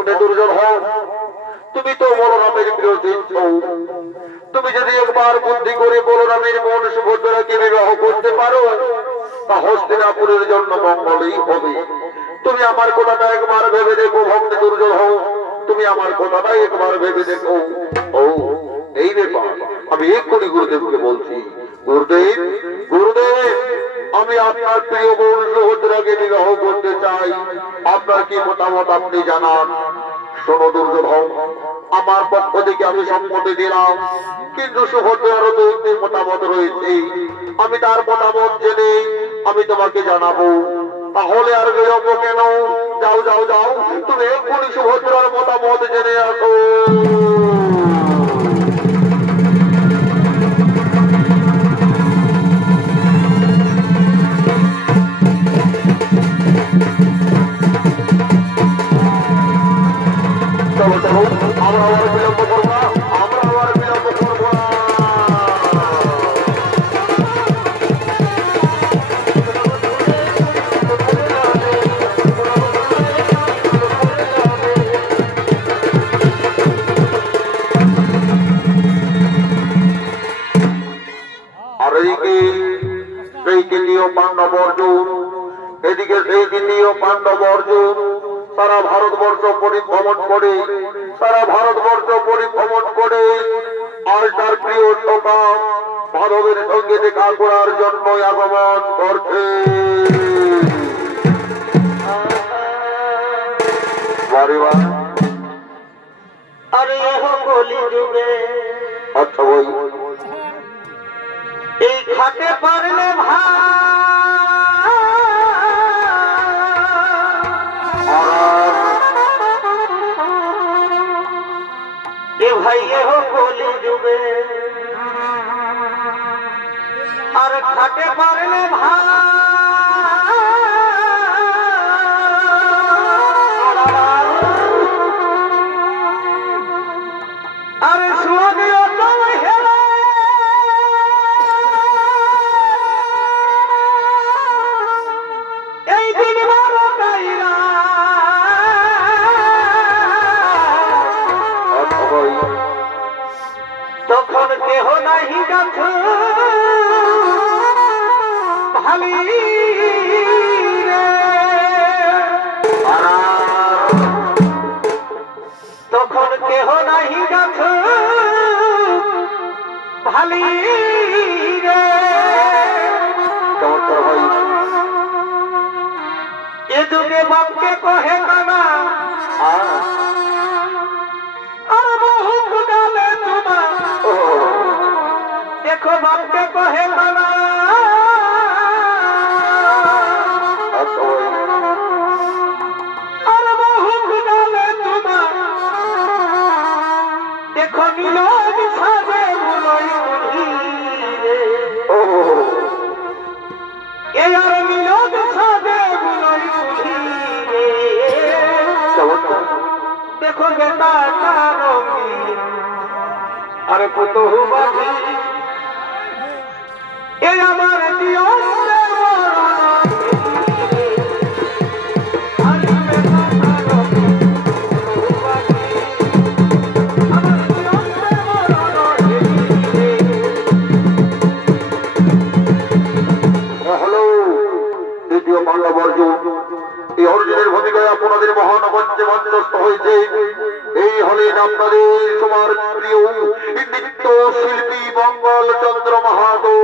ভগ্নে দুর্জন হও, তুমি তো বলরামের বিরোধী। তুমি যদি একবার বুদ্ধি করে বলরামের বোন সুভদ্রাকে বিবাহ করতে পারো, তা হস্তিনাপুরের জন্য মঙ্গলই হবে। তুমি আমার কথাটা একবার ভেবে দেখো ভগ্নে দুর্জন হও, তুমি আমার কথাটা একবার ভেবে দেখো। ও এই ব্যাপার আমি এক্ষুনি গুরুদেবকে বলছি। গুরুদেব, গুরুদেব, আমি আপনার প্রিয় বোন সুভদ্রাকে বিবাহ করতে চাই, আপনার কি মতামত আপনি জানান। শোনো দুর্যোধন, আমার পক্ষ থেকে আমি সম্মতি দিলাম, কিন্তু সুভদ্রারও তো একটি মতামত রয়েছে। আমি তার মতামত জেনে আমি তোমাকে জানাবো। তাহলে আর বিলম্ব কেন? যাও যাও যাও, তুমি এক্ষুনি সুভদ্রার মতামত জেনে আসো। চলো চলো, আমরা আবার বিলম্ব করবো না, আমরা আবার বিলম্ব করবো না। আর এদিকে সেই দ্বিতীয় পাণ্ডব অর্জুন, এদিকে সেই দ্বিতীয় পাণ্ডব অর্জুন সারা ভারতবর্ষ পরিভ্রমণ করে, সারা ভারতবর্ষ পরিভ্রমণ করে আর তার প্রিয় সখা মাধবের সঙ্গে দেখা করার জন্য আগমন করছে। আরে কলি যুগে আচ্ছা ভাই, এই খাতে পারলে ভাই এ ভাই কলি যুগে আর খাতে পারলে ভাই আরে সুদিও তুমি হেলা এই দিন মারো কাইরা তখন কেহ নাহি গাছ ভালি রে, তখন কেহ নাহি গাছ ভালি রে। এ যুগে বাপকে কহে কানা আর বহু কুটালে তোমার, দেখো বাপকে কহে কানা আর বহু কুটালে তোমার, দেখো মিলন সাজে ভুলই এ আর মিলন সাজে ভুলই দেখো বেটা রঙি আরে পুতহু বাজি এ আমার দিও অর্জুনের ভূমিকায় আপনাদের মহানগঞ্জে মঞ্চস্থ হয়েছে। এই হলেন আপনাদের তোমার প্রিয় নৃত্য শিল্পী মঙ্গল চন্দ্র মাহাতো।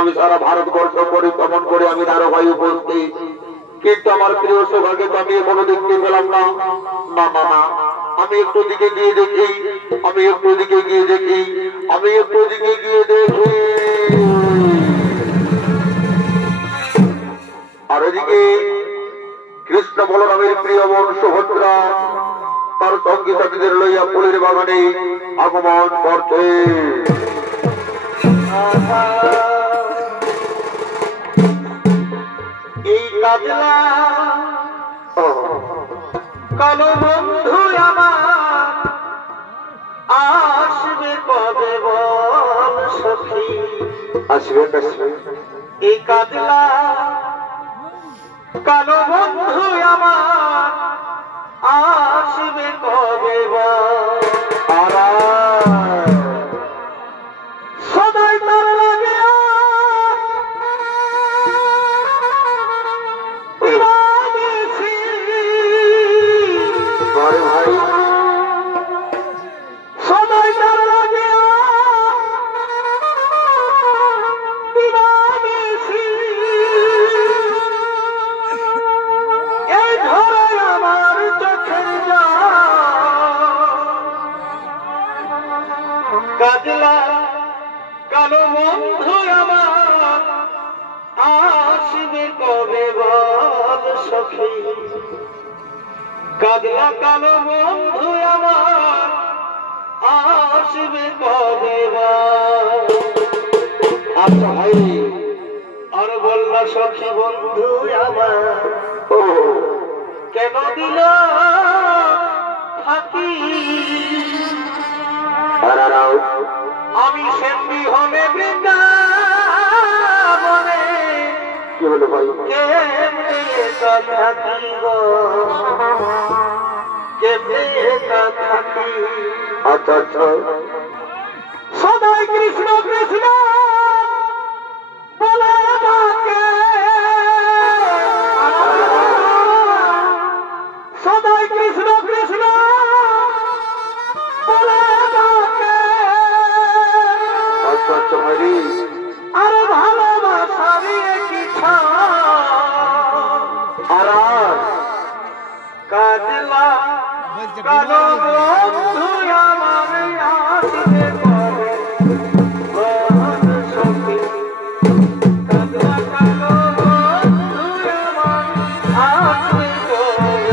আমি সারা ভারতবর্ষ পরিভ্রমণ করে আমি ধারাবাহিক উপস্থিত, কিন্তু আমার প্রিয় সৌভাগ্যকে তো আমি এখনো দেখতে পেলাম না। না না না, আমি একটু দিকে গিয়ে দেখি, আমি একটু দিকে গিয়ে দেখি, আমি একটু দিকে গিয়ে দেখি। আর এদিকে কৃষ্ণ বলরামের প্রিয় বোন সুভদ্রা তার সঙ্গী সাথীদের লইয়া ফুলের বাগানে আগমন করছে। এই কাজলা কালো বন্ধু আমার আসবে কবে বল সখী? আসবে আসবে। এই কাজলা কালো বন্ধু আমার আসবে কবে বল? সদাই তার লাগে ভাই সদাই তার লাগে এই ধরে আমার চোখের কাজলা কালো বন্ধু আমার আসবে কবে বল সখী? কাজলা কালো বন্ধু আমার আসবে কবে বল? আচ্ছা ভাই, আর বল না সখী বন্ধু আমার কেন দিল ফাঁকি? আমি সেমনি হলে বৃন্দাবনে কি হলো ভাই? কেমনে থাকি গো, কেমনে থাকি? আচ্ছা আচ্ছা, সদাই কৃষ্ণ কৃষ্ণ বলে ডাকে, সদাই কৃষ্ণ কৃষ্ণ বলে ডাকে। আচ্ছা আচ্ছা ভাই, আর ভালোবাসারই কি আর কাজলা কালো বন্ধু আমার আসবে কবে বল সখী? কাজলা কালো বন্ধু আমার আসবে কবে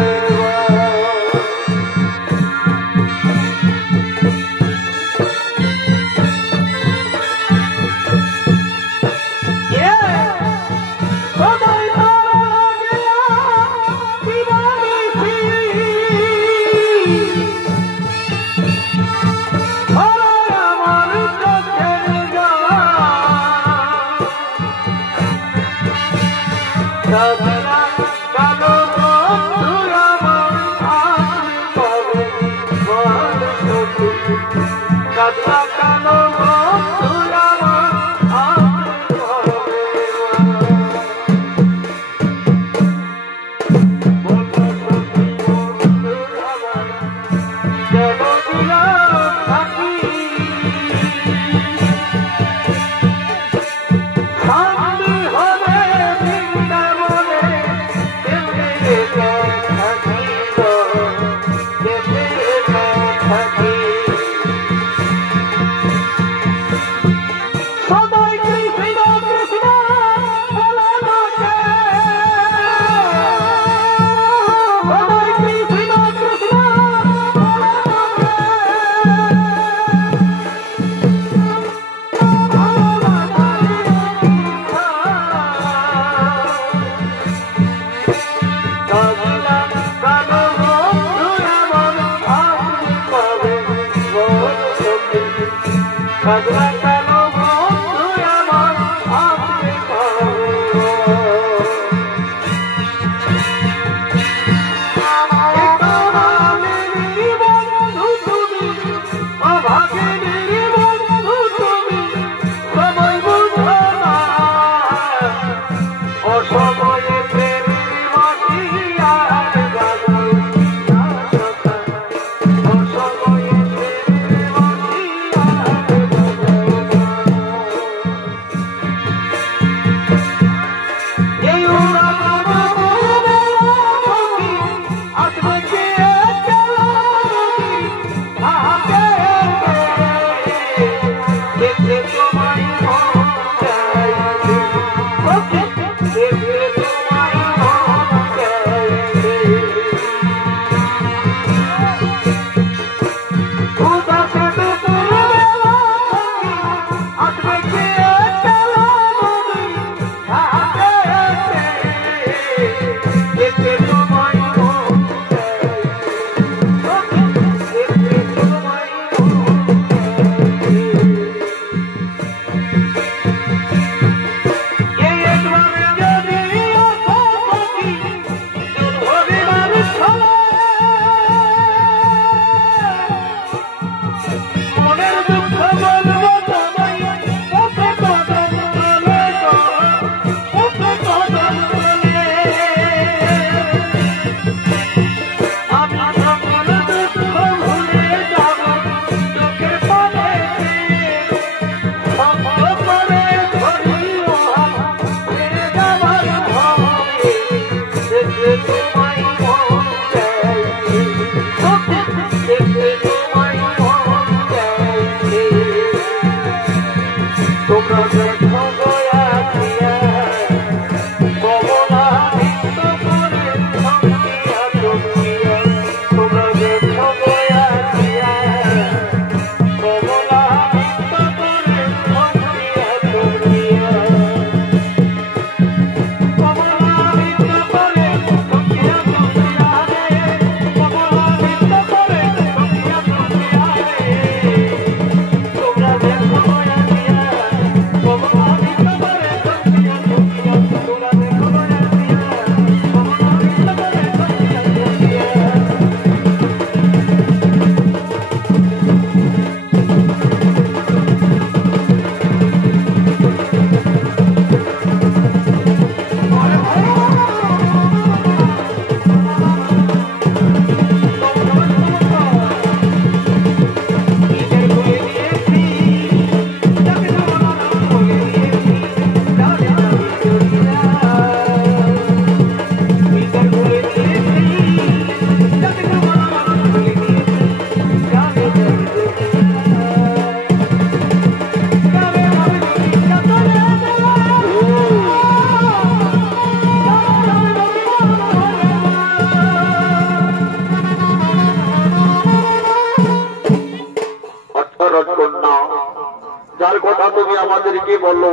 যার কথা তুমি আমাদেরকে বলো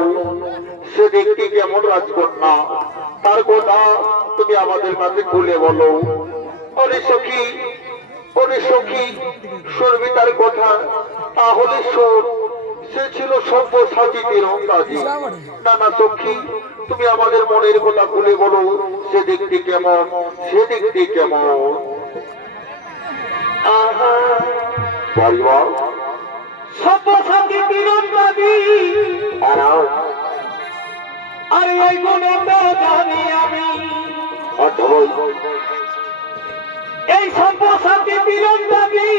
সে দেখতে কেমন রাজকন্যা, তার কথা তুমি আমাদের কাছে খুলে বলো। ওরে সখী, ওরে সখী, শুনবি তার কথা? তাহলে শোন, সে ছিল সব্যসাচী তীরন্দাজী। না না সখী, তুমি আমাদের মনের কথা খুলে বলো, সে দেখতে কেমন, সে দেখতে কেমন? সব্যসাচী তীরন্দাজী, আরে এই গুণটা জানি আমি। এই সব্যসাচী তীরন্দাজী,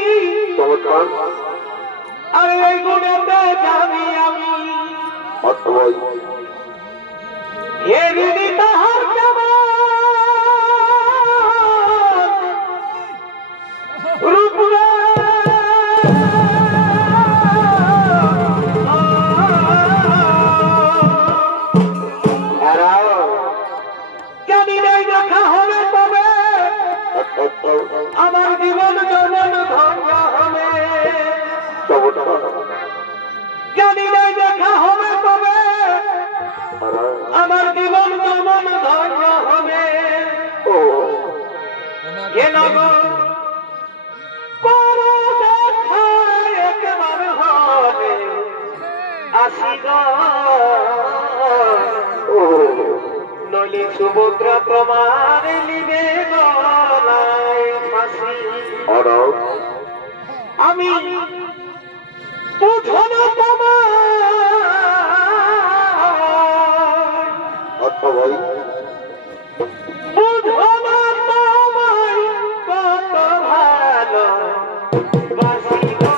আরে এই গুণটা জানি আমি। হে ঋণী তাহার কেমন রূপরা, জানি নাই দেখা হবে তবে আমার জীবন জনন ধন্য হবে। জানি নাই দেখা হবে তবে আমার জীবন জনন ধন্য হবে। একবার হলে আসিব, নইলে সুভদ্রা তোমার নিবে গলায় ফাঁসি। আমি বুঝো না তোমার, বুঝো না তোমায় কত ভালো বাসি গো।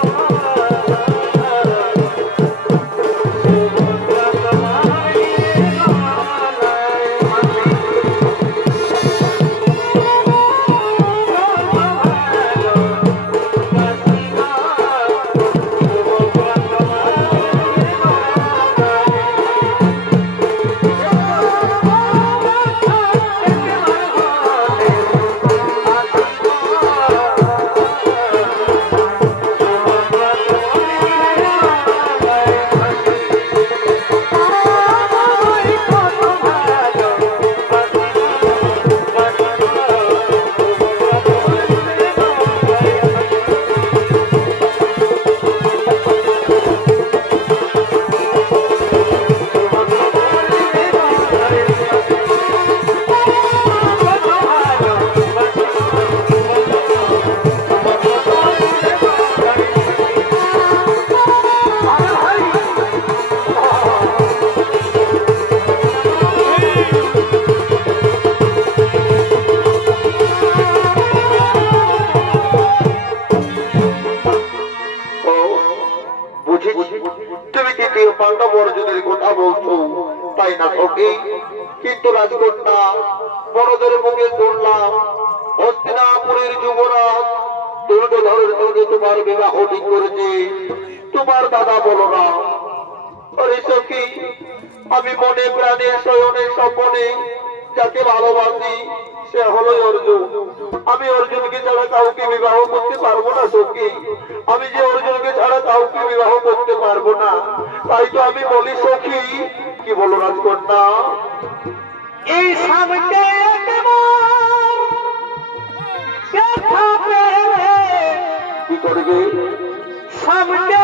সুভদ্রা তোমার নিবে গলায় ফাঁসি। পাণ্ডব অর্জুনের কথা বলছো তাই না সখী? কিন্তু রাজকন্যা, বড়দের মুখে শুনলাম হস্তিনাপুরের যুবরাজ দুর্যোধনের সঙ্গে তোমার বিবাহ ঠিক করেছে। তোমার দাদা বলো না, আরে সখী, আমি মনে প্রাণে শয়নে স্বপনে যাকে ভালোবাসি সে হলো অর্জুন। আমি অর্জুনকে ছাড়া কাউকে বিবাহ করতে পারবো না সখী। আমি যে অর্জুনকে ছাড়া কাউকে বিবাহ করতে পারবো না, তাই তো আমি বলি সখী। কি বলো রাজকন্যা? এই সামনে কি করবে? সামনে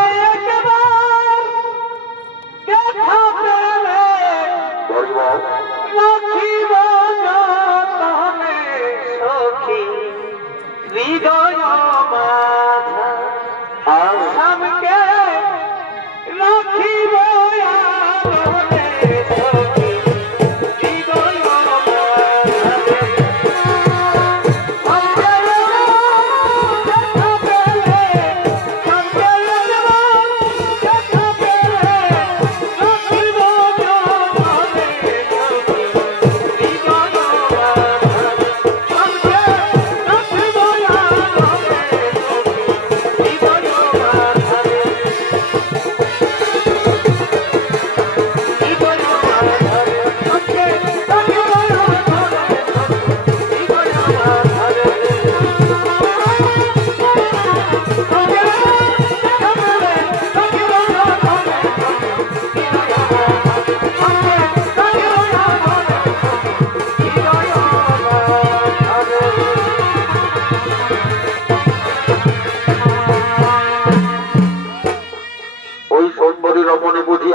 রাখিব যতনে সখী হৃদয় মাঝা। সামনে রাখিব যতনে সখী হৃদয় মাঝা।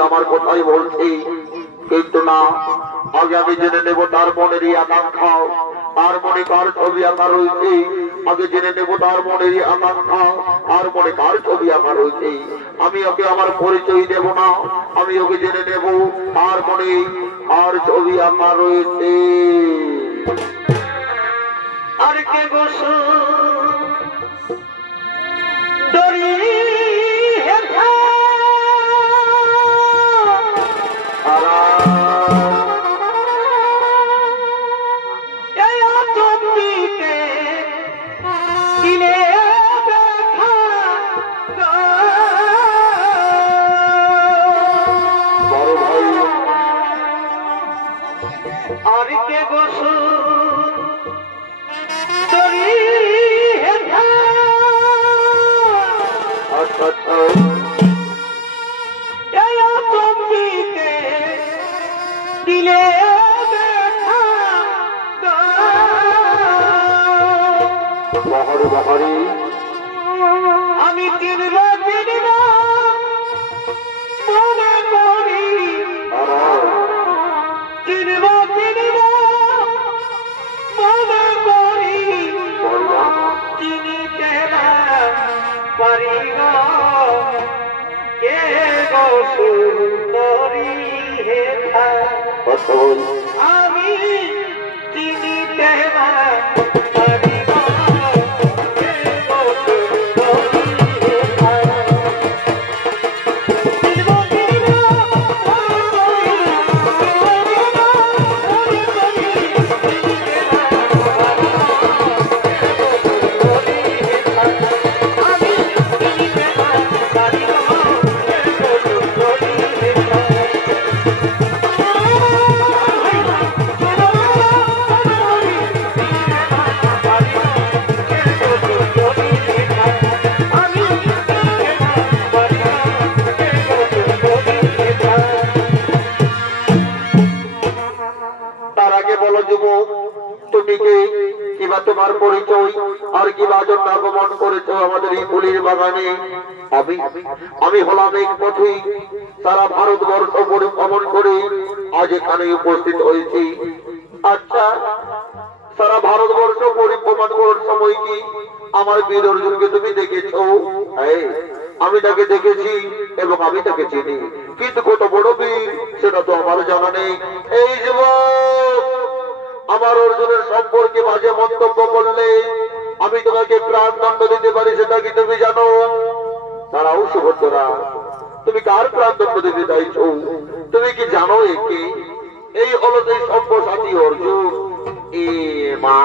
আমার কথাই বলছি, কিন্তু না, আগে আমি জেনে নেব তার মনেরই আকাঙ্ক্ষা। তার মনে কার ছবি আঁকা রয়েছে, আগে জেনে নেব তার মনেরই আকাঙ্ক্ষা। আর মনে কার ছবি আঁকা রয়েছে। আমি ওকে আমার পরিচয় দেব না, আমি ওকে জেনে নেব তার মনে আর ছবি আঁকা রয়েছে। আর কে বসু দড়ি হেথা আর কে বসু দড়ি হেথা। আচ্ছা আচ্ছা, দিলে বাহারি বাহারি আমি কিনব কিনব মনে করি, কিনব কিনব মনে করি, কিনিতে পারিব কে গো সুন্দরী হেথা। আমি চিনিতে পারিব কে গো সুন্দরী হেথা। কিনব কিনব মনে করি, তার আগে বলো যুবক, তুমি কে, কিবা তোমার পরিচয়, আর কিবা জন্য আগমন করেছো আমাদের এই ফুলের বাগানে? আমি হলাম এক পথই, সারা ভারতবর্ষ পরিভ্রমণ করে আজ এখানে উপস্থিত হয়েছি। আচ্ছা, সারা ভারতবর্ষ পরিভ্রমণ করার সময় কি আমার বীর অর্জুনকে তুমি দেখেছো? আমি তাকে দেখেছি এবং আমি তাকে চিনি, কিন্তু কত বড় বীর সেটা তো আমার জানা নেই। এই যুবক, আমার অর্জুনের সম্পর্কে বাজে মন্তব্য করলে আমি তোমাকে প্রাণদণ্ড দিতে পারি, সেটা কি তুমি জানো? দাঁড়াও সুভদ্রা, তুমি কার প্রাণদণ্ড দিতে চাইছো? তুমি কি জানো একে? এই হলো সেই সব্যসাচী অর্জুন। এ মা,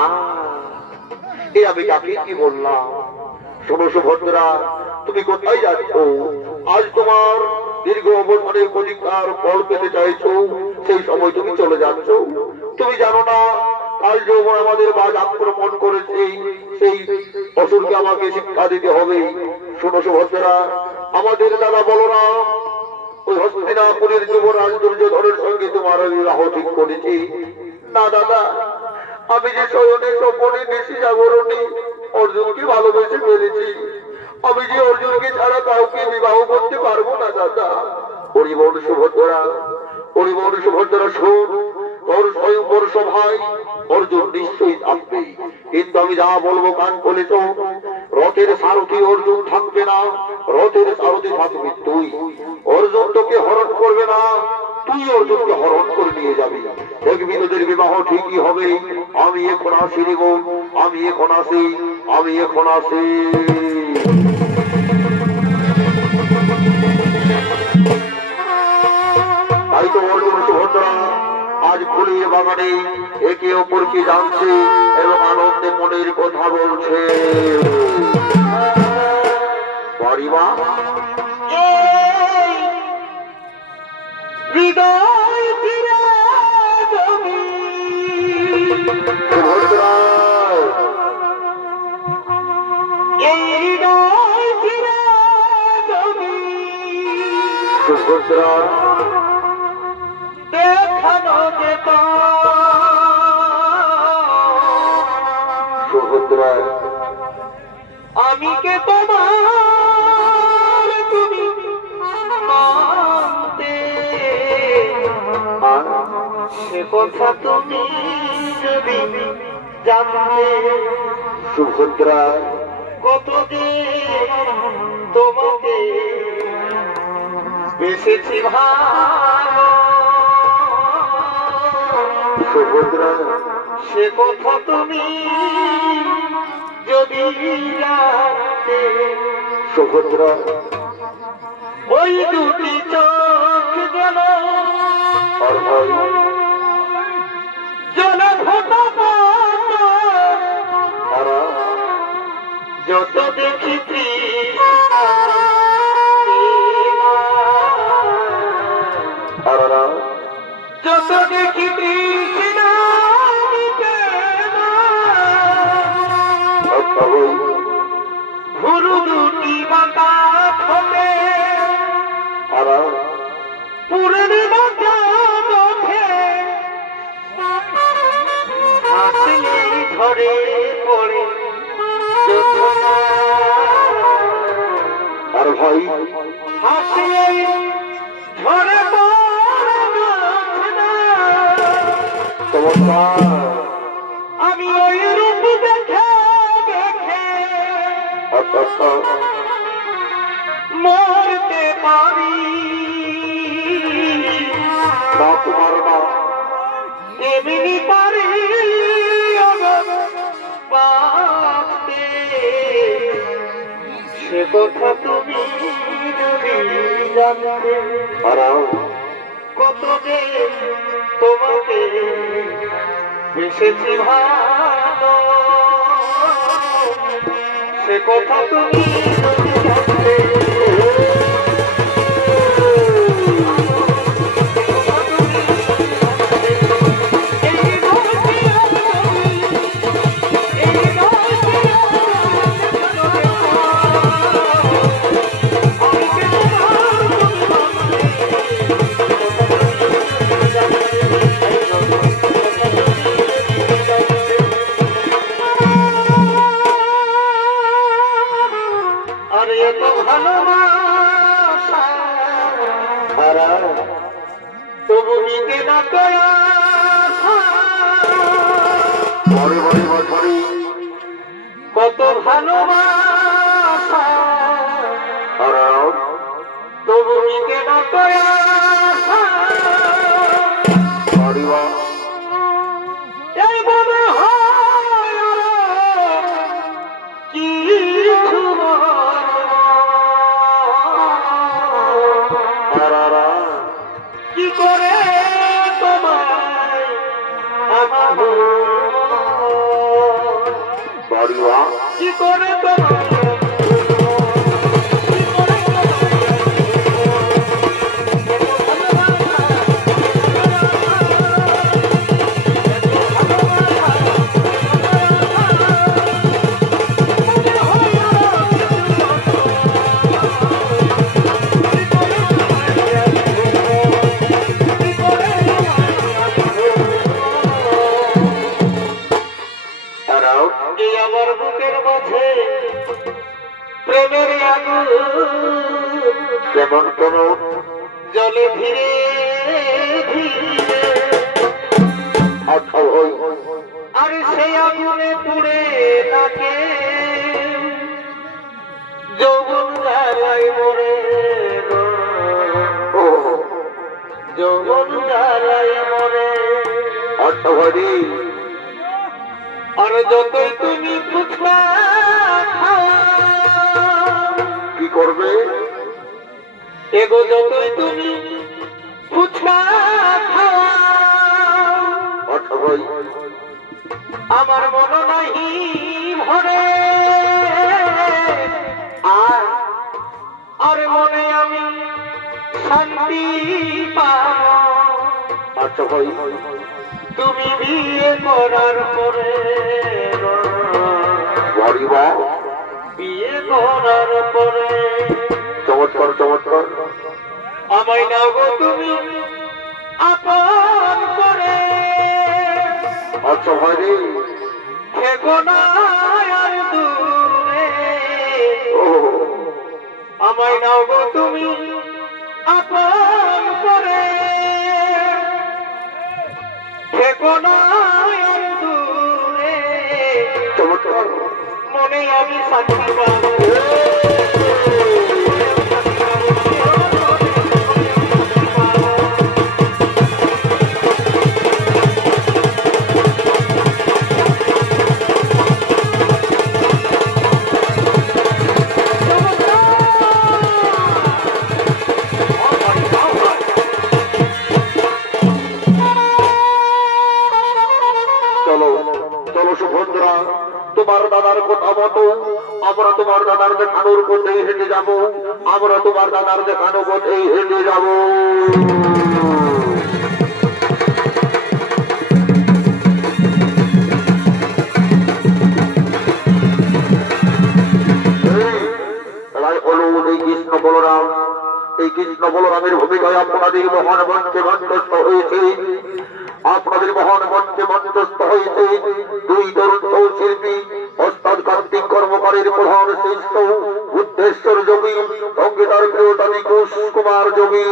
এ আমি তাকে কি বললাম? শোনো সুভদ্রা, তুমি কোথায় যাচ্ছ? আজ তোমার দীর্ঘ অবসরের অধিকার ফল পেতে চাইছো, সেই সময় তুমি চলে যাচ্ছ। তুমি জানো না কাল যৌবন আমাদের বাজ আক্রমণ করেছে, সেই অসুরকে আমাকে শিক্ষা দিতে হবে। শোনো সুভদ্রা, আমাদের দাদা বলরাম ওই হস্তিনাপুরের যুবরাজ দুর্যোধনের সঙ্গে তোমার বিবাহ ঠিক করেছি। না দাদা, আমি যে শয়নে স্বপনে নিশি জাগরণে অর্জুনকে ভালোবেসে ফেলেছি, আমি যে অর্জুনকে ছাড়া কাউকে বিবাহ করতে পারবো না দাদা। হরিবল সুভদ্রা, হরিবল সুভদ্রা, শোন, তোর স্বয়ংবর সভায় অর্জুন নিশ্চয়ই থাকবে, কিন্তু আমি যা বলবো কান খুলে শোন। রথের সারথি অর্জুন থাকবে না, রথের সারথি থাকবে তুই। অর্জুন তোকে হরণ করবে না, তুই অর্জুনকে হরণ করে নিয়ে যাবি। দেখবি তোদের বিবাহ ঠিকই হবে। আমি এখন আসি রে বোন, আমি এখন আসি, আমি এখন আসি। তাই তো অর্জুন সুভদ্রা আজ ফুলের বাগানে একে অপরকে জানছে এবং আনন্দে মনের কথা বলছে। বাড়িমা হৃদয় ফিরে সুভদ্রা, এই হৃদয় ফিরে সুভদ্রা, দেখানো যেত সুভদ্রা, আমি কে তোমার তুমি মানতে, সে কথা তুমি যদি জানতে। সুভদ্রা, কত যে তোমাকে বেসেছি ভালো, সুভদ্রা, সে কথা তুমি যদি জানতে। সুভদ্রা, ওই দুটি চোখ যেন আর ভাই জলে ভোটা তারা যত দেখি তারা যত দেখি ভুরু দুটি বাঁকা ফোটে তারা পুরনো বাঁকা ওঠে, হাসলে ধরে পড়ে আর ভাই হাসলে ঝরে চমৎকার। আমি ওই রূপ দেখে দেখে মরতে পারি না তোমার না, এমনি পারি বাঁচতে। সে কথা তুমি যদি জানতে, তারা কত যে তোমাকে বেসেছি ভালো, সে কথা তুমি যদি জানতে। তবু নিতে না বড় বড় বছরে কত ভালোবাসা, তারা তবু নিতে না বাড়িমা এই মনে হয় কি তারা কি করে তোমায় বাড়িমা কি করে তোমায় আগুন কেমন কেমন জলে ধীরে ধীরে আচ্ছা ভাই আর সেই আগুনে পুড়ে থাকে যৌবন জ্বালায় মরে ও যৌবন জ্বালায় মরে আচ্ছা ভাই আর যতই তুমি ফুচকা খাও কি করবে এগো যতই তুমি ফুচকা খাও আচ্ছা ভাই আমার মন নাহি ভরে আর মনে আমি শান্তি পাব আচ্ছা ভাই তুমি বিয়ে করার পরে বাড়িবা বিয়ে করার পরে চমৎকার চমৎকার আমায় নাও গো তুমি আপন করে আচ্ছা ভাই থেকো না আর দূরে ও আমায় নাও গো তুমি আপন করে থেকো না আর দূরে চমৎকার মনে আমি শান্তি পাবো তোমার দাদার কথা মতো আমরা তোমার দাদার দেখানোর পথেই হেঁটে যাব আমরা তোমার দাদার দেখানো পথেই হেঁটে যাব কৃষ্ণ বলরাম এই কৃষ্ণ বলরামের ভূমিকায় আপনাদের মহান মঞ্চে মঞ্চস্থ হয়েছে আপনাদের মহান মঞ্চে মঞ্চস্থ হয়েছে দুই তরুণ শিল্পী ওস্তাদ কার্তিক কর্মকারের প্রধান শিষ্য বুদ্ধেশ্বর যোগী সঙ্গীতার প্রিয়তানী কুশ কুমার যোগী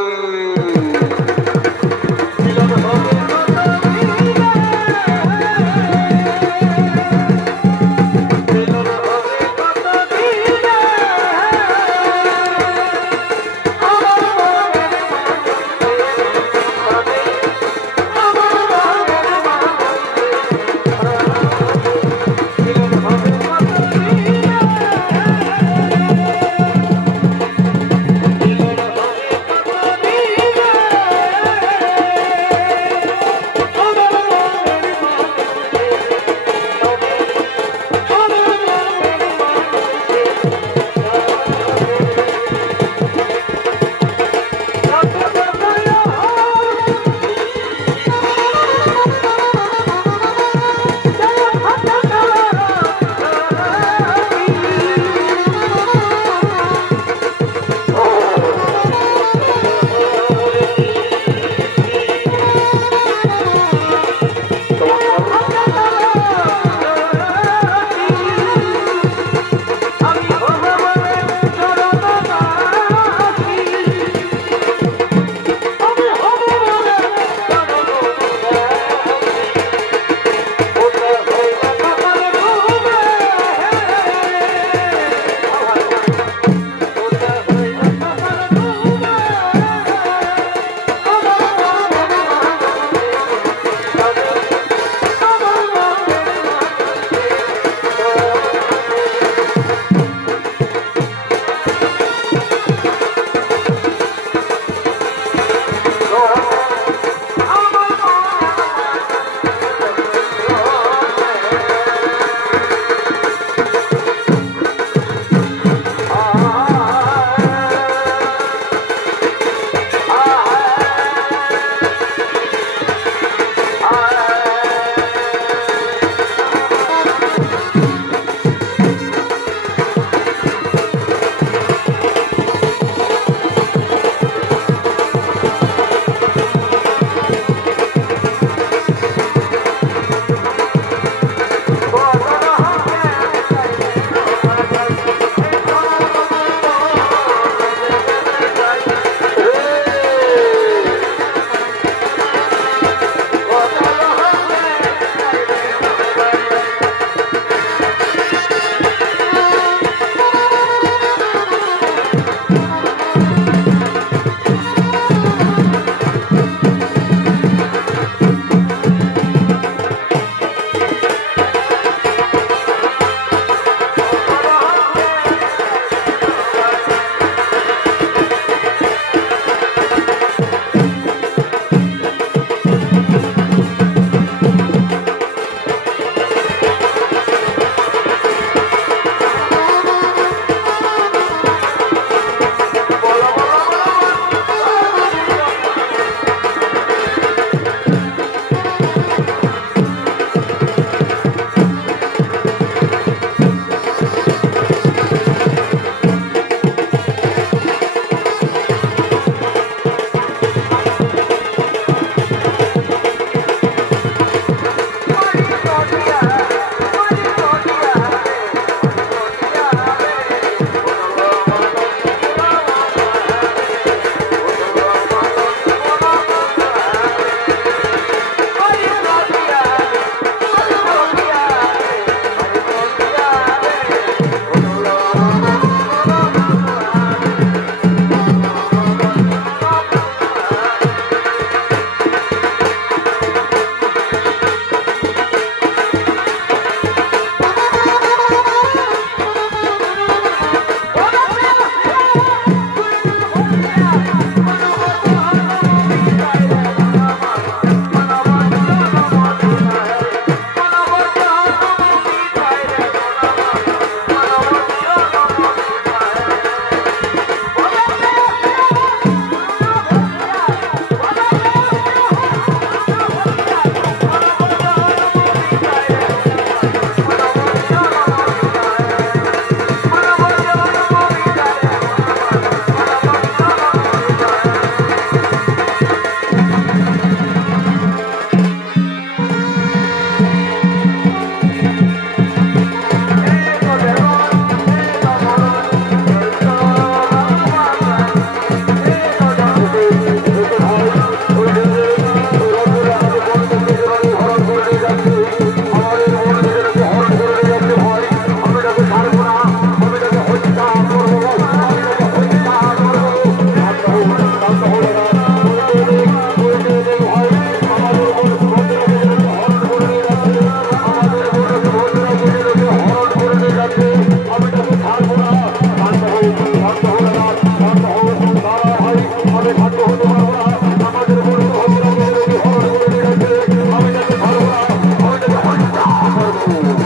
ভাগ্য হতে পারবো না আমাদের বড় ভদ্রকে হরণ করে নিয়েছে আমি তাকে ধরবো না আমি তাকে হত্যা করবো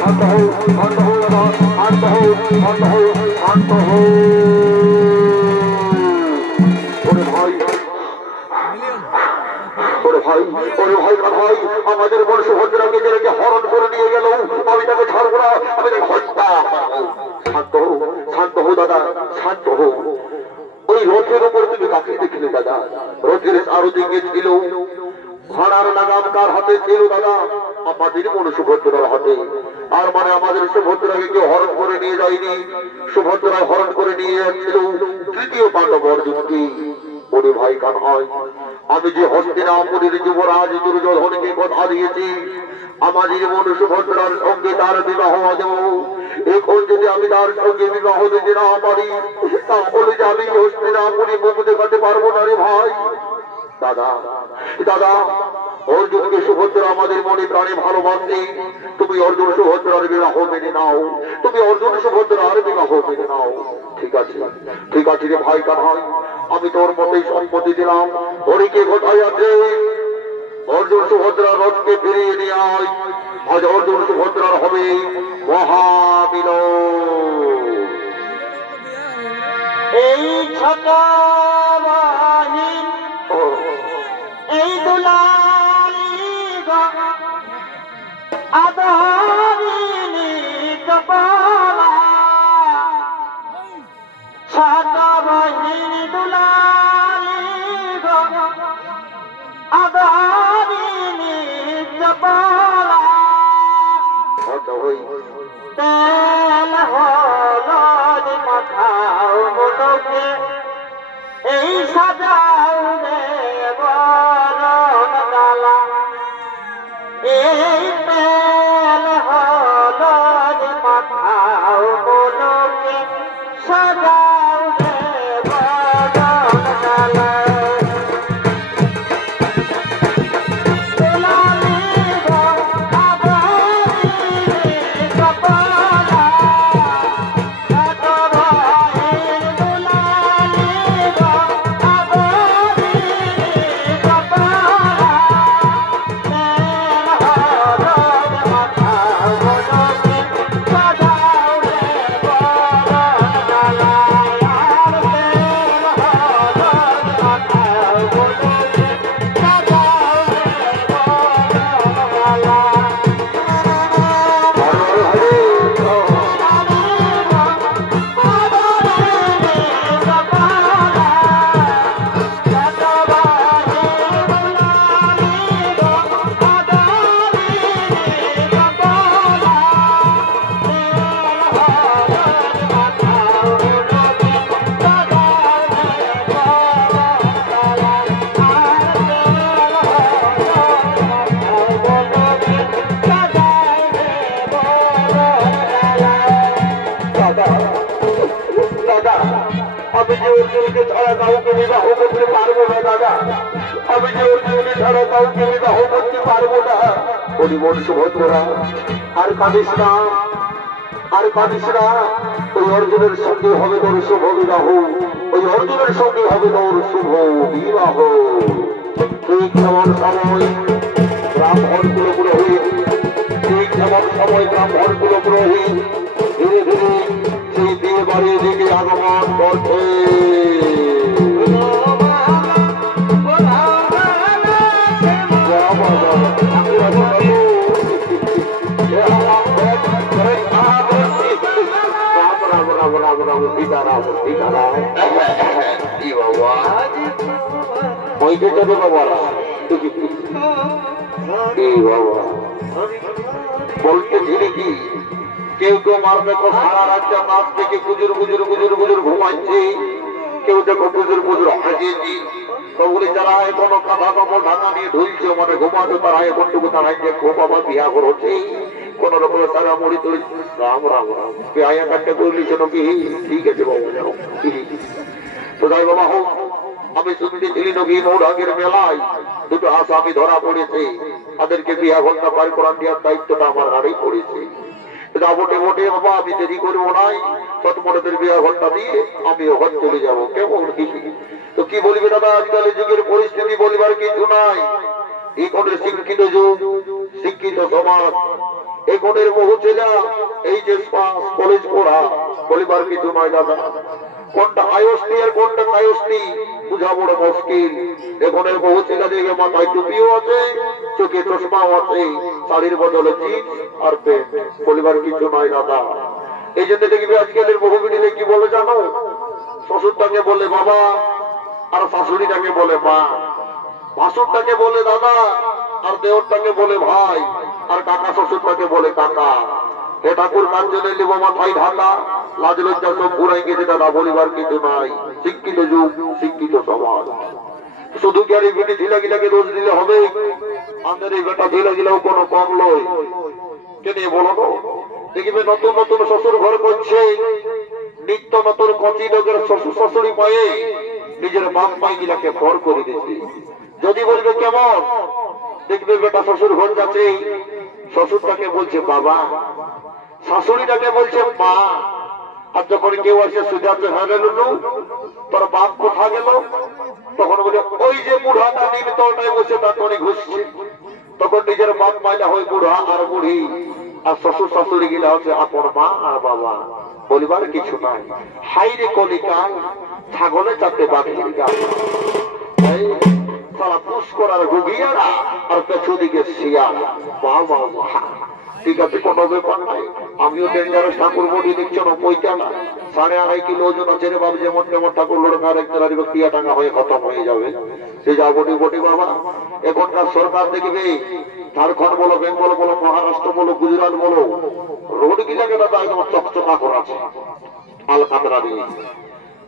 শান্ত হও শান্ত হও দাদা শান্ত হও শান্ত হও শান্ত হও ওরে ভাই ওরে ভাই ওরে ভাই ভাই আমাদের বংশভদ্রাকে যেটাকে হরণ করে নিয়ে গেল আমি তাকে ছাড়বো না আমি তাকে হত্যা শান্ত হো শান্ত হো দাদা শান্ত হো ওই রথের উপর তুমি কাকে দেখলে দাদা রথের চারদিকে ছিল ঘোড়ার লাগাম কার হাতে ছিল দাদা আমাদের বংশভদ্রার হাতে আর মানে আমাদের সুভদ্রাকে কেউ হরণ করে নিয়ে যায়নি সুভদ্রা হরণ করে নিয়ে যাচ্ছিল তৃতীয় পাণ্ডব অর্জুনকে ওরে ভাই কান হয় আমি যে হস্তিনাপুরের যুবরাজ দুর্যোধনকে কথা দিয়েছি আমাদের জীবন সুভদ্রার সঙ্গে তার বিবাহ দেব এখন যদি আমি তার সঙ্গে বিবাহ দিতে না পারি তাহলে যে আমি হস্তিনাপুরে মুখ দেখাতে পারবো না রে ভাই দাদা দাদা অর্জুনকে সুভদ্রা আমাদের মনে প্রাণে ভালোবাসে তুমি অর্জুন সুভদ্রার বিবাহ মেনে নাও তুমি অর্জুন সুভদ্রার বিবাহ মেনে নাও ঠিক আছে রে ভাই কানাই আমি তোর মতেই সম্মতি দিলাম হরিকে কোথায় আছে অর্জুন সুভদ্রার রথকে ফিরিয়ে নিয়ে আয় আজ অর্জুন সুভদ্রার হবে মহামিলন এই ছোট বাহিন এই দুলারি আদরিনি কপালা ছোট বাহিন দুলারি আদরিনি কপালা তেল হলদ মাথাও মনকে এই সাজাও রে বরণ ডালা এই তেল হলদ মাথাও মনকে সাজাও রে বরণ ডালা কাউকে বিবাহ করতে পারবো না দাদা আমি যে অর্জুনকে ছাড়া কাউকে বিবাহ করতে পারবো না পরিবর সুভদ্রা আর কাঁদিস না আর কাঁদিস না ওই অর্জুনের সঙ্গে হবে তোর শুভ বিবাহ ওই অর্জুনের সঙ্গে হবে তোর শুভ বিবাহ ঠিক যেমন সময় ব্রাহ্মণ গুলো পুরোহিত ঠিক যেমন সময় ব্রাহ্মণ গুলো পুরোহিত ধীরে ধীরে সেই বিয়ে বাড়ির দিকে আগমন করছে বলতে ধীরে কি কেউ কেউ মারবে তো সারা রাজ্য নাচ থেকে গুজুর গুজুর গুজুর গুজুর ঘুমাচ্ছে কেউ দেখো গুজুর গুজুর হাজিয়েছি সবগুলি যারা এখনো কাঁথা কাপড় ঢাকা নিয়ে ঢুলছে মানে ঘুমাতে তারা এখনটুকু তারাই যে খুব আবার বিয়া করছে কোন রকমের তারা মুড়ি তুলি রাম রাম রাম বিয়া কাটতে করলি কেন কি ঠিক আছে বাবু যাও সোজাই বাবা হোক আমি শুনতেছিলি নাকি মৌরাগের মেলায় দুটো আসামি ধরা পড়েছে তাদেরকে বিয়া ঘটনা পার করার দেওয়ার দায়িত্বটা আমার হারেই পড়েছে বটে বটে বাবা, আমি দেরি করবো নাই, সৎমরদের বিয়া ঘরটা দিয়ে আমি ঘর চলে যাবো, কেমন কি? তো কি বলবে দাদা, আজকাল যুগের পরিস্থিতি বলিবার কিছু নাই। এখনের শিক্ষিত যুগ, শিক্ষিত সমাজ, এখনের বহু ছেলে এইচএস পাস, কলেজ পড়া, বলিবার কিছু নয় দাদা। কোনটা আয়স্তি আর কোনটা কায়স্তি বুঝা বড় মুশকিল। এখনের বহু ছেলে দেখে মাথায় টুপিও আছে, চোখে চশমাও আছে, শাড়ির বদলে জিন্স আর প্যান্ট, বলিবার কিছু নয় দাদা। এই জন্য দেখবি আজকালের বহু মিডিলে কি বলে জানো, শ্বশুরটাকে বলে বাবা আর শাশুড়িটাকে বলে মা, ভাসুরটাকে বলে দাদা আর দেওরটাকে বলে ভাই, আর কাকা শ্বশুরটাকে বলে কাকা। হে ঠাকুর কাঞ্চনে লিব মাথায় ঢাকা, লাজ লজ্জা সব ঘুরাই গেছে দাদা, বলিবার কিছু নাই। শিক্ষিত যুগ, শিক্ষিত সমাজ। শুধু কি আর এই বেটি ঢিলা গিলাকে দোষ দিলে হবে? আমাদের এই বেটা ঢিলা গিলাও কোনো কম লয়, কে নিয়ে বলো তো? দেখবে নতুন নতুন শ্বশুর ঘর করছে, নিত্য নতুন কচি লোকের শ্বশুর শাশুড়ি পায়ে নিজের বাপ মাই গিলাকে ভর করে দিচ্ছে। যদি বলবে কেমন, দেখবে বেটা শ্বশুর ঘর যাচ্ছে, শ্বশুরটাকে বলছে বাবা, শাশুড়িটাকে বলছে মা। আর যখন কেউ আসে সুজাতে হারে লুলু, তোর বাপ কোথা গেল, তখন বলে ওই যে বুড়াটা নিম তলটায় বসে তার টনি ঘুষছে। তখন নিজের বাপ মাইলা হয় বুড়া আর বুড়ি, আর শ্বশুর শাশুড়ি গিলা হচ্ছে আপন মা আর বাবা, বলিবার কিছু নাই। হাইরে কলিকাল, ছাগলে চারটে বাঘির গাল, সারা পুষ করার গুগিয়ারা আর পেছু দিকে শিয়াল। বাবা ঠিক আছে, কোনো ব্যাপার নাই। আমিও ডেঞ্জারাস ঠাকুর বডি দেখছো না, পয়টা না 2.5 কিলো ওজন আছে রে বাবু, যেমন তেমন ঠাকুর লড়কার একতলারি টিয়া টাঙ্গা হয়ে খতম হয়ে যাবে। সে যা বডি বডি বাবা। এখনকার সরকার দেখবে ঝাড়খণ্ড বলো, বেঙ্গল বলো, মহারাষ্ট্র বলো, গুজরাট বলো, রোড গিলাকে দাদা একদম চকচকা করাছে আলকাতরা দিয়ে।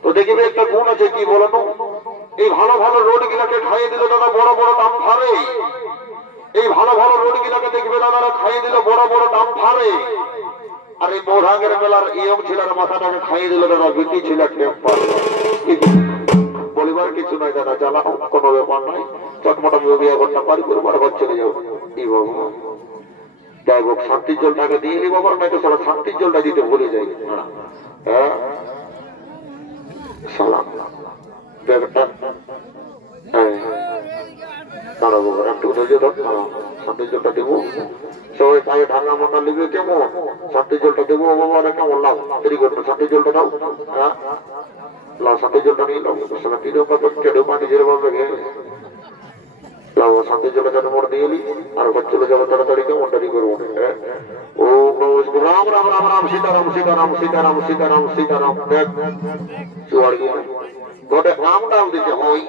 তো দেখবে একটা গুণ আছে কি বলো তো, এই ভালো ভালো রোড গিলাকে খাইয়ে দিলে দাদা বড় বড় দাম ফারে। এই ভালো ভালো রোড গিলাকে দেখবে দাদারা খাইয়ে দিলে বড় বড় দাম ফারে। আর এই মৌরাগের মেলার ইয়ং ছেলের মাথাটাকে খাইয়ে দিলে দাদা বিটি ছেলে টেম্পার। বলিবার কিছু নাই দাদা, চালাও, কোনো ব্যাপার নাই। চটমটা বিয়ে ঘরটা পারি করবো আর ঘর চলে যাবো। এই বাবু যাই হোক, শান্তির জলটাকে দিয়ে নি বাবার, নয়তো সারা শান্তির জলটা দিতে ভুলে যাই। হ্যাঁ সালাম ব্যাগটা, হ্যাঁ দাঁড়াবো একটু ধৈর্য ধর। শান্তির জলটা দেবো, সবাই পায়ে ঢাঙ্গা মোটা লিখবে কেমন, শান্তির জলটা দেবো বাবা, কেমন লাভ দেরি করবো, শান্তির জলটা দাও। হ্যাঁ লাও, শান্তির জলটা নিয়ে লাও, কেডো পানি ঝেড়ে পাবে লাও, শান্তির জলটা যেন মোড় দিয়ে এলি আর ঘর চলে যাবো তাড়াতাড়ি, কেমন দেরি করবো। ও রাম রাম রাম রাম সীতারাম সীতারাম সীতারাম সীতারাম সীতারাম। দেখ চুয়াড় গিয়ে ঘটে আম ডাল দিতে হয়,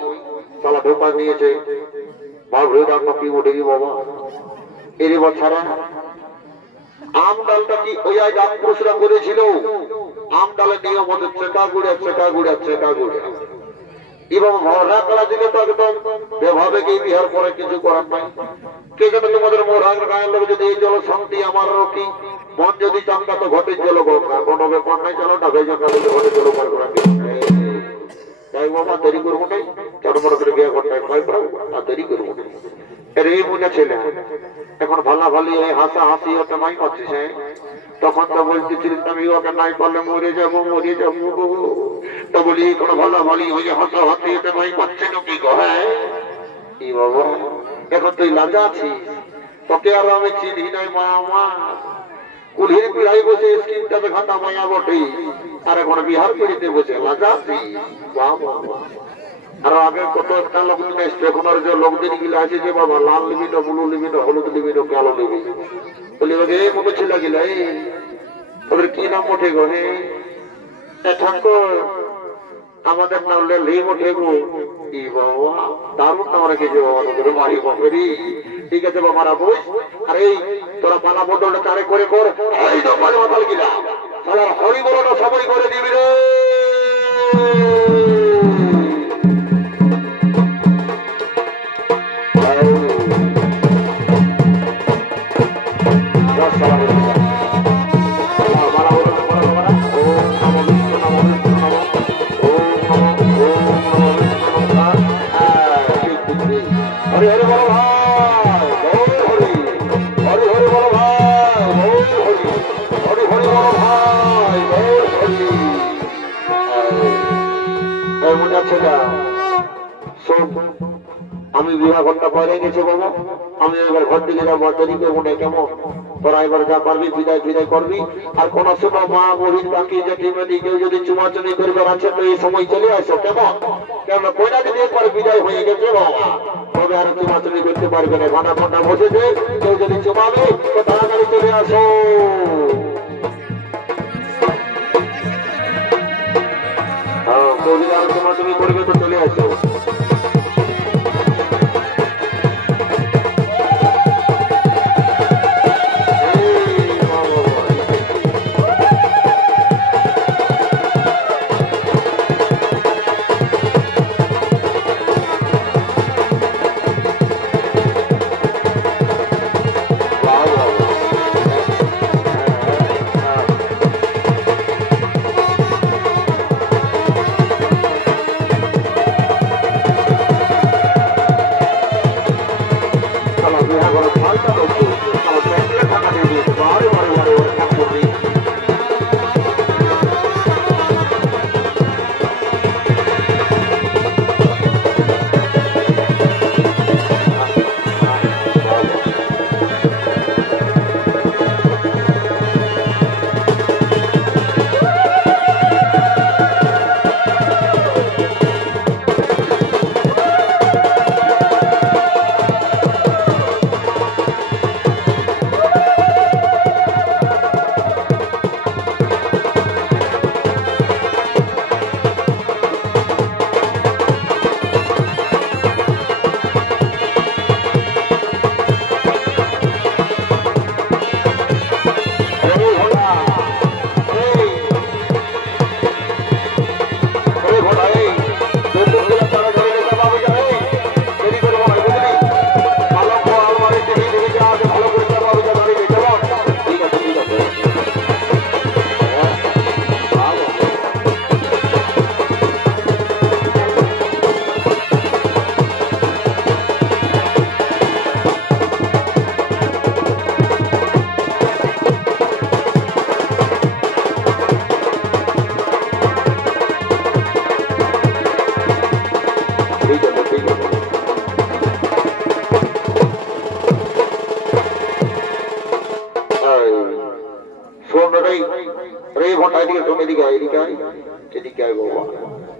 সালা ঢোপা নিয়েছে ভাবরে ডাল কি উঠে বাবা। এর ছাড়া আম ডালটা কি ওই আজ পুরুষরা করেছিল, আম ডালের নিয়ম হচ্ছে চেকা গুড়ে চেকা গুড়ে চেকা গুড়ে। এবং ভরা করা দিলে তো একদম বেভাবে গিয়ে বিহার পরে কিছু করার নাই। কে জানে তোমাদের মোরাগ গায়ের লোক যদি এই জল শান্তি আমার রকি, মন যদি চাঙ্গা তো ঘটের জল গঙ্গা, কোনো ব্যাপার নাই। চলো ঢাকাই জঙ্গা দিলে ঘটের জল পার করা তাই বাবা, দেরি করবো নাই, ছোট বড় করে বিয়ে করতে আর দেরি করবো না। এর এই মনে ছেলে এখন ভালা ভালি হাসা হাসি ওটা নাই পাচ্ছিস। তখন তো বলতেছিলিস আমি ওকে নাই পারলে মরে যাবো মরে যাবো, তো বলি কোনো ভালা ভালি ওই হাসা হাসি ওটা নাই পাচ্ছে নাকি গো। হ্যাঁ কি বাবা, এখন তুই লাজা আছিস, তোকে আর আমি চিনি নাই মা আমার। কুলির বিহাই বসে স্কিনটাতে ঘাটা মায়া বটে, আর এখন বিহার করিতে বসে লাজা আছি। আর আগে কত একটা লোকদিন এসছে, এখন আর যে লোকদিন গুলো আছে যে বাবা লাল লিবি না, ব্লু লিবি না, হলুদ লিবি না, কালো লিবি, বলি এই মনে ছিল গিলা ওদের কি নাম ওঠে গো? হে ঠাকুর আমাদের নাম লেলি ওঠে গো। কি বাবা দারুণ নাম রেখেছে বাবা তোদের বাড়ি বাপেরি। ঠিক আছে বাবারা বই, আর এই তোরা পালা বদলটা চারে করে কর, এই তো পালে মাতাল গিলা আমার হরি বলো না সবাই করে দিবি রে। হরি হরি বলো ভাই, হরি হরি হরি হরি বলো ভাই, হরি হরি শোন, আমি বিবাহ ঘরটা পরে গেছে বাবা, আমি এবার ঘর থেকে যাবো, দেরি করবো না, কেমন? তোরা এবার যা পারবি বিদায় বিদায় করবি। আর কোন শোনো মা বহির বাকি জেঠিমাদি কেউ যদি চুমাচুমি করবার আছে তো এই সময় চলে আসো, কেমন? কেমন কইনা যদি একবার বিদায় হয়ে গেছে বাবা, তবে আর চুমাচুমি করতে পারবে না। ঘন্টা ঘন্টা বসেছে, কেউ যদি চুমাবে তো তাড়াতাড়ি চলে আসো। হ্যাঁ, কেউ যদি আর চুমাচুমি করবে তো চলে আসো।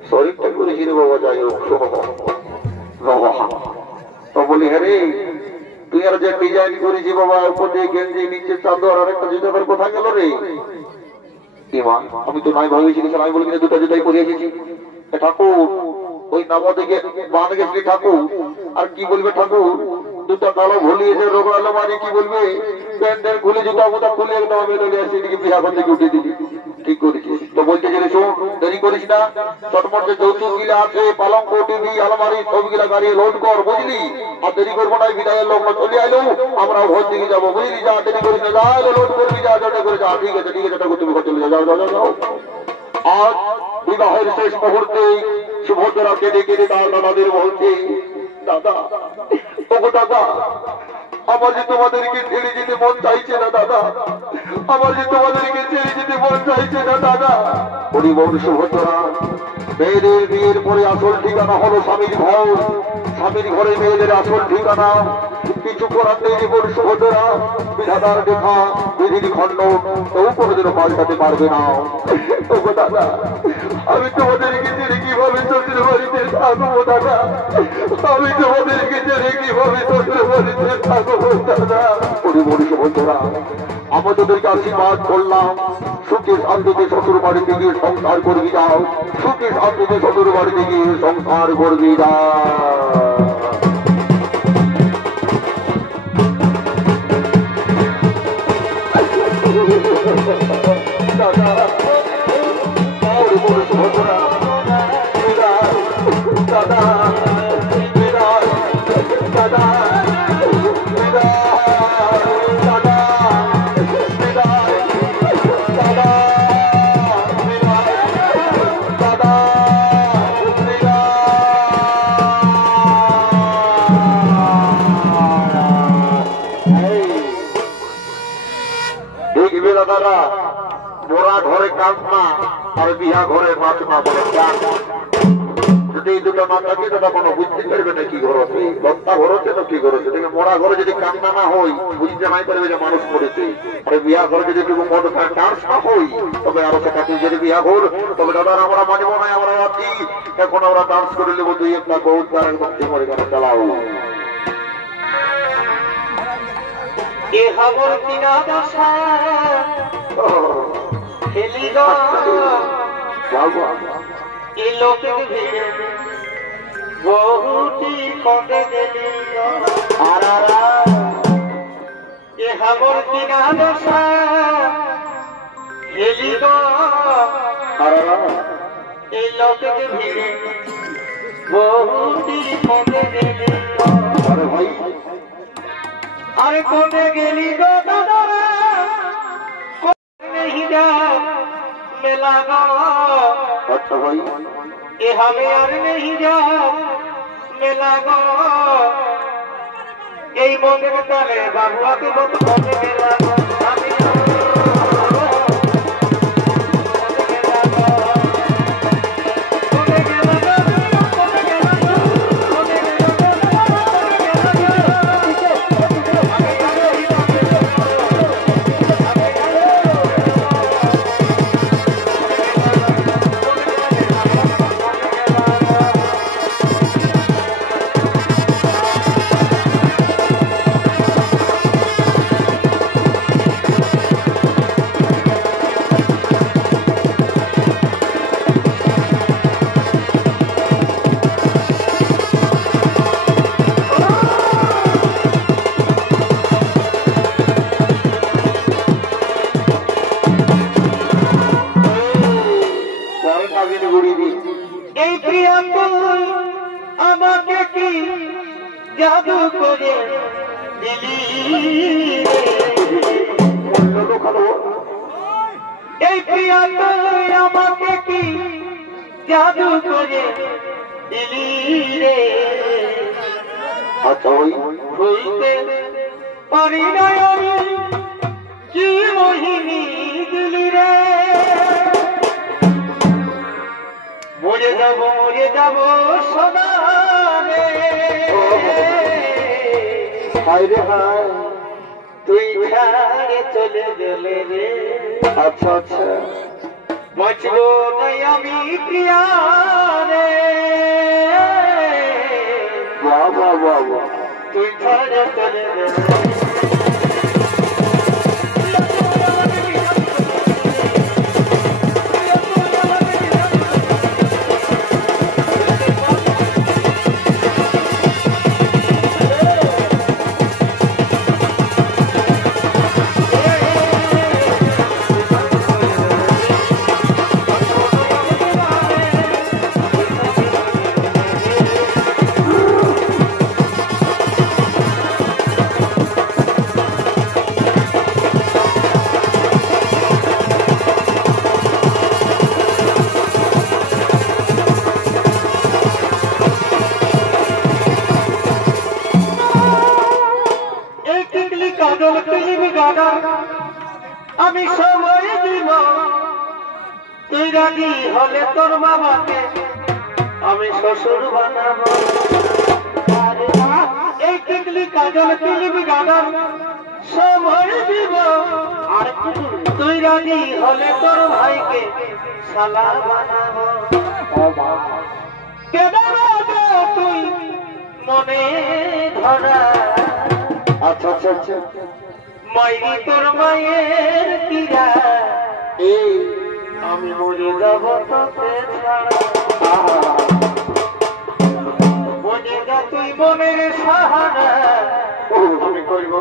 শরীরটা করেছি রে বাবা, যাই হোক বাবা। তো বলি হ্যাঁ রে, তুই আর যে ডিজাইন করেছি বাবা, উপর দিয়ে গেঞ্জি নিচে চাদর আর একটা জুতার কোথা গেল রে? আমি তো নাই ভাবিয়েছি, আমি বলি কিনা দুটা জুতাই পরে এসেছি। ঠাকুর ওই নামা দিকে বাঁধ গেছি ঠাকুর, আর কি বলবে ঠাকুর, দুটা কালো ভুলিয়েছে রোগড়ালো, মানে কি বলবে, প্যান্টের খুলে জুতা মোটা খুলে একদম আমি চলে আসছি, এদিকে বিহাখন থেকে উঠে দিলি। ঠিক করেছিস তো, বলতে গেলে শোন, দেরি করিস না, চটপট যে যৌতুক গিলা আছে, পালঙ্ক টিভি আলমারি সবগুলা গাড়ি লোড কর, বুঝলি? আর দেরি করবো না, বিদায়ের লোক চলে আইলো, আমরা ঘর দিকে যাবো, বুঝলি? যা দেরি করিস না, যা লোড করবি, যা জটা করে যা। ঠিক আছে ঠিক আছে, তুমি ঘর চলে যাও, যাও যাও। আজ বিবাহের শেষ মুহূর্তে সুভদ্রা কেঁদে কেঁদে তার দাদাদের বলছে, দাদা ওগো দাদা, আমার যে তোমাদেরকে ছেড়ে যেতে মন চাইছে না দাদা, আমার যে তোমাদেরকে ছেড়ে যেতে মন চাইছে না দাদা। পরিবার সুভদ্রা, মেয়েদের বিয়ের পরে আসল ঠিকানা হলো স্বামীর ঘর, স্বামীর ঘরে মেয়েদের আসল ঠিকানা। কিছু করার নেই জীবন সুভদ্রা, বিধাতার দেখা বিধির খণ্ড কেউ কোনোদিনও পাল্টাতে পারবে না। ওগো দাদা, আমি তোমাদেরকে ছেড়ে কিভাবে শ্বশুর বাড়িতে থাকবো দাদা, আমি তোমাদেরকে ছেড়ে কিভাবে শ্বশুর বাড়িতে থাকবো দাদা। পরিবার সুভদ্রা, আমি তোদেরকে আশীর্বাদ করলাম, সুখে শান্তিতে শ্বশুর বাড়িতে গিয়ে সংসার করবি যাও, সুখে শান্তিতে শ্বশুর বাড়িতে গিয়ে সংসার করবি যাও। দাদারা, মোরা ঘরে কাঁদনা আর বিহা ঘরে নাচনা বলে যদি এই দুটো না থাকে তো কোনো বুঝতে পারবে না কি ঘর আছে, লত্তা ঘর আছে তো কি ঘর আছে। দেখে মরা ঘরে যদি কান্না না হই বুঝতে নাই পারবে যে মানুষ পড়েছে। আর বিয়া ঘরে যদি একটু মদ ডান্স না হই তবে আরো কাছে যদি বিয়া ঘর তবে দাদা আমরা মানব না, আমরা আছি এখন আমরা ডান্স করে নেবো দুই একটা বহুত তার একদম মরে গেল চালাও। এ খবর কিনা দশা খেলি গো এ লোকে ভিড়ে বহুটি কটে গেলি আরারা। এ খবর কিনা দশা খেলি গো আরারা এই লোকে ভিড়ে বহুটি কটে গেলি। আরে ভাই अरे कोने गेली गो दादा नहीं जा मेला गो। अच्छा भाई ये हमें यार नहीं जा मेला गो यही मोगे के चले बाबुआ के बहुत कोने मेला गो। जादू करे दिली प्रिया की जादू करे दिली रे। अच्छा হইতে পারি না আমি কি মোহিনী দিলি রে। মরে যাব সোনা রে। হায় রে হায় তুই ছাড়ে চলে গেলে রে। আচ্ছা আচ্ছা বাঁচবো নাই আমি প্রিয়া রে। বাহ বাহ বাহ বাহ তুই ছাড়ে চলে গেলে আমি সময় দিব তুই রাজি হলে তোর বাবাকে আমি শ্বশুর বানাবো। এই টিকলি কাজল কিলিবি গাগার সময় দিব আর তুই রাজি হলে তোর ভাইকে শালা বানাবো। কেদারে তুই মনে ধরা। আচ্ছা আচ্ছা আচ্ছা মাইরি তোর মায়ের কিরা এই আমি মরে যাব তোকে ছাড়া। মনে যা তুই মনের সাহারা আমি করবো